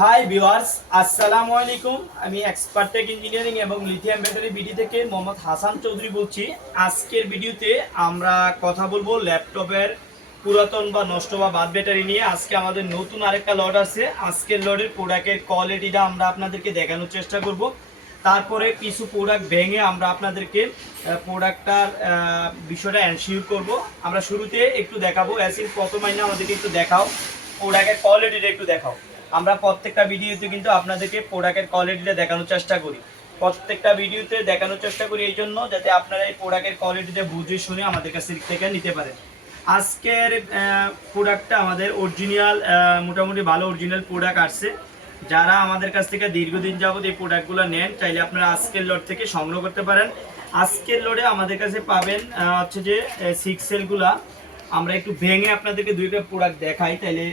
Hi viewers আসসালামু আলাইকুম আমি এক্সপার্ট টেক ইঞ্জিনিয়ারিং এবং লিথিয়াম ব্যাটারি বিডি থেকে মোহাম্মদ হাসান চৌধুরী বলছি। আজকের ভিডিওতে আমরা কথা বলব ল্যাপটপের পুরাতন বা নষ্ট বা বাদ ব্যাটারি নিয়ে। আজকে আমাদের নতুন আরেকটা লট আছে আজকের লটের প্রোডাক্টের কোয়ালিটিটা আমরা আপনাদেরকে দেখানোর চেষ্টা করব। তারপরে কিছু প্রোডাক্ট ভেঙে আমরা আপনাদেরকে প্রোডাক্টটার বিষয়টা এনশিওর করব। আমরা শুরুতে একটু দেখাবো। অ্যাসিড কত মাইনে আমাদেরকে একটু দেখাও। প্রোডাক্টের কোয়ালিটিটা একটু দেখাও। আমরা প্রত্যেকটা ভিডিওতে কিন্তু আপনাদেরকে প্রোডাক্টের কোয়ালিটিটা দেখানোর চেষ্টা করি। প্রত্যেকটা ভিডিওতে দেখানোর চেষ্টা করি এই জন্য যাতে আপনারা এই প্রোডাক্টের কোয়ালিটিতে বুঝে শুনে আমাদের কাছ থেকে নিতে পারেন। আজকের প্রোডাক্টটা আমাদের অরিজিনাল মোটামুটি ভালো অরিজিনাল প্রোডাক্ট আসছে। যারা আমাদের কাছ থেকে দীর্ঘদিন যাবত এই প্রোডাক্টগুলো নেন, চাইলে আপনারা আজকের লট থেকে সংগ্রহ করতে পারেন। আজকের লটে আমাদের কাছে পাবেন হচ্ছে যে সিক্স সেলগুলা আমরা একটু ভেঙে আপনাদেরকে দুইটা প্রোডাক্ট দেখাই, তাইলে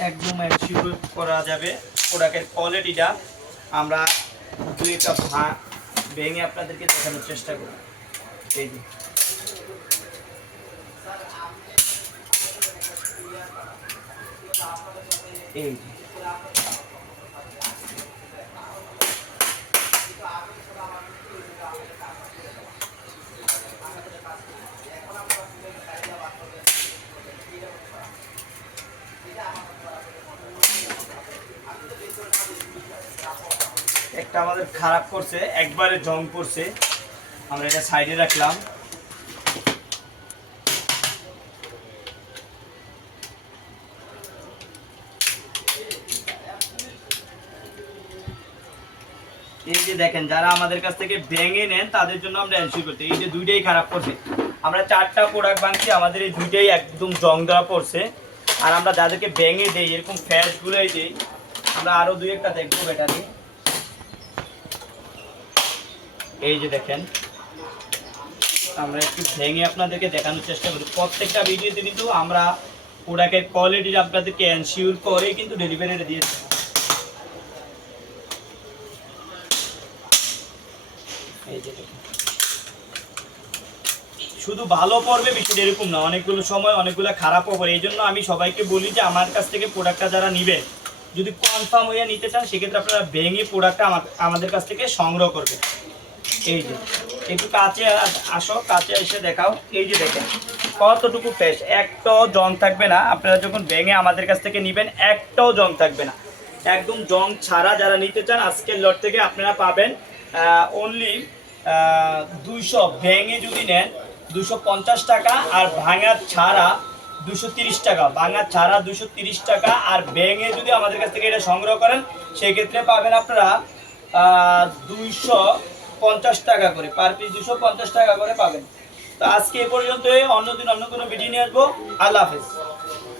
একদম এনশিওর করা যাবে প্রোডাক্টের কোয়ালিটিটা আমরা দুইটা ভা ভেঙে আপনাদেরকে দেখানোর চেষ্টা করি এই যে। এই যে। একটা আমাদের খারাপ করছে, একবারে জং করছে। আমরা এটা সাইডে রাখলাম। এই যে দেখেন, যারা আমাদের কাছ থেকে ভেঙে নেন, তাদের জন্য আমরা এনসিওর করতে এই যে দুইটাই খারাপ করছে। আমরা চারটা প্রোডাক্ট বানছি আমাদের এই দুইটাই একদম জং দেওয়া পড়ছে। আর আমরা যাদেরকে ভেঙে দেই, এরকম ফ্যাশগুলোই দিই, আমরা আরও দুই একটা দেখব ব্যাটারি এই যে দেখেন, আমরা একটু ভেঙে আপনাদেরকে দেখানোর চেষ্টা করি। প্রত্যেকটা ভিডিওতে কিন্তু আমরা প্রোডাক্টের কোয়ালিটি আপনাদেরকে এনশিওর করে কিন্তু ডেলিভারিটা দিয়েছি। শুধু ভালো পড়বে বিষয়টা এরকম না, অনেকগুলো সময়, অনেকগুলো খারাপও পড়ে। এই জন্য আমি সবাইকে বলি যে আমার কাছ থেকে প্রোডাক্টটা যারা নেবেন যদি কনফার্ম হয়ে নিতে চান, সেক্ষেত্রে আপনারা ভেঙে প্রোডাক্টটা আমাদের কাছ থেকে সংগ্রহ করবেন। এই যে, একটু কাছে আস- কাছে এসে দেখাও। এই যে দেখেন, কতটুকু ফ্রেশ একটাও জং থাকবে না। আপনারা যখন ভেঙে আমাদের কাছ থেকে নেবেন, একটাও জং থাকবে না। একদম জং ছাড়া যারা নিতে চান, আজকের লট থেকে আপনারা পাবেন অনলি দুইশো। ভেঙে যদি নেন দুশো টাকা, আর ভাঙা ছাড়া দুশো টাকা। ভাঙা ছাড়া দুশো টাকা, আর ভেঙে যদি আমাদের কাছ থেকে এটা সংগ্রহ করেন সেই ক্ষেত্রে পাবেন আপনারা দুইশো পঞ্চাশ টাকা করে পার পিস দুশো পঞ্চাশ টাকা করে পাবেন। তো আজকে এ পর্যন্ত অন্যদিন অন্য কোনো ভিডিও নিয়ে আসব। আল্লাহ হাফেজ।